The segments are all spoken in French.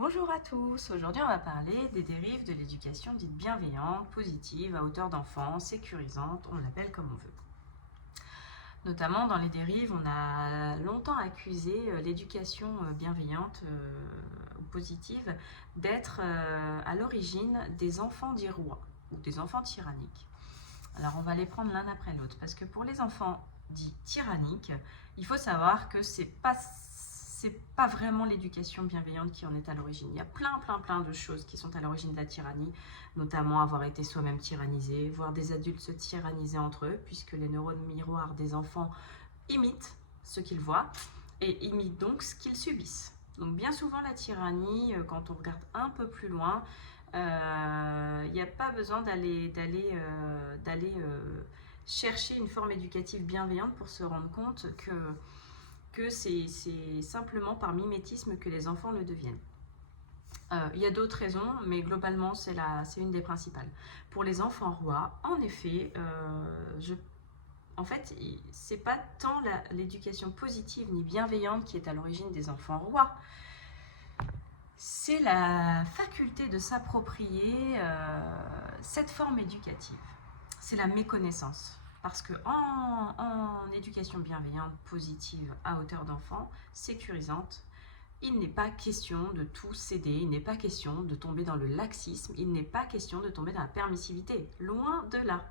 Bonjour à tous, aujourd'hui on va parler des dérives de l'éducation dite bienveillante, positive, à hauteur d'enfant, sécurisante, on l'appelle comme on veut. Notamment dans les dérives, on a longtemps accusé l'éducation bienveillante ou positive d'être à l'origine des enfants dits rois ou des enfants tyranniques. Alors on va les prendre l'un après l'autre parce que pour les enfants dits tyranniques, il faut savoir que c'est pas vraiment l'éducation bienveillante qui en est à l'origine. Il y a plein de choses qui sont à l'origine de la tyrannie, notamment avoir été soi-même tyrannisé, voir des adultes se tyranniser entre eux, puisque les neurones miroirs des enfants imitent ce qu'ils voient et imitent donc ce qu'ils subissent. Donc bien souvent la tyrannie, quand on regarde un peu plus loin, il n'y a pas besoin d'aller chercher une forme éducative bienveillante pour se rendre compte que c'est simplement par mimétisme que les enfants le deviennent. Il y a d'autres raisons, mais globalement, c'est une des principales. Pour les enfants rois, en effet, en fait, c'est pas tant l'éducation positive ni bienveillante qui est à l'origine des enfants rois, c'est la faculté de s'approprier cette forme éducative. C'est la méconnaissance. Parce qu'en éducation bienveillante, positive, à hauteur d'enfant, sécurisante, il n'est pas question de tout céder, il n'est pas question de tomber dans le laxisme, il n'est pas question de tomber dans la permissivité. Loin de là.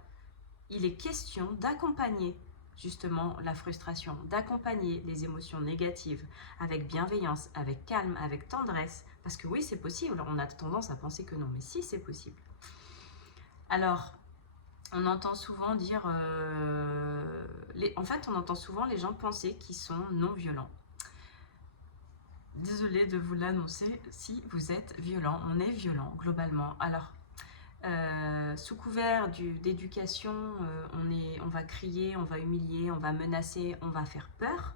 Il est question d'accompagner justement la frustration, d'accompagner les émotions négatives avec bienveillance, avec calme, avec tendresse. Parce que oui, c'est possible. On a tendance à penser que non, mais si, c'est possible. Alors, on entend souvent dire... on entend souvent les gens penser qu'ils sont non violents. Désolée de vous l'annoncer, si vous êtes violent, on est violent globalement. Alors, sous couvert d'éducation, on va crier, on va humilier, on va menacer, on va faire peur.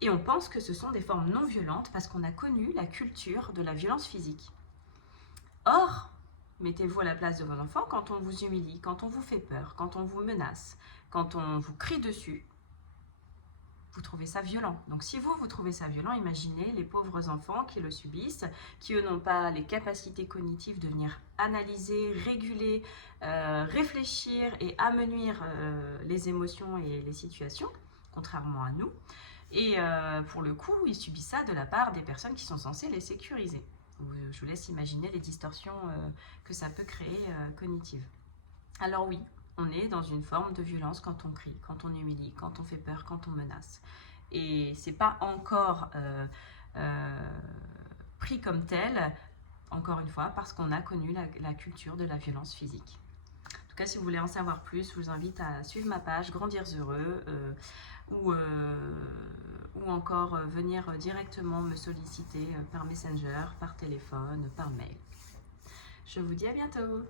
Et on pense que ce sont des formes non violentes parce qu'on a connu la culture de la violence physique. Or, mettez-vous à la place de vos enfants quand on vous humilie, quand on vous fait peur, quand on vous menace, quand on vous crie dessus. Vous trouvez ça violent. Donc si vous trouvez ça violent, imaginez les pauvres enfants qui le subissent, qui eux n'ont pas les capacités cognitives de venir analyser, réguler, réfléchir et amenuire les émotions et les situations, contrairement à nous. Et pour le coup, ils subissent ça de la part des personnes qui sont censées les sécuriser. Je vous laisse imaginer les distorsions que ça peut créer cognitives. Alors oui, on est dans une forme de violence quand on crie, quand on humilie, quand on fait peur, quand on menace. Et c'est pas encore pris comme tel, encore une fois, parce qu'on a connu la culture de la violence physique. En tout cas, si vous voulez en savoir plus, je vous invite à suivre ma page Grandir Heureux ou encore venir directement me solliciter par Messenger, par téléphone, par mail. Je vous dis à bientôt.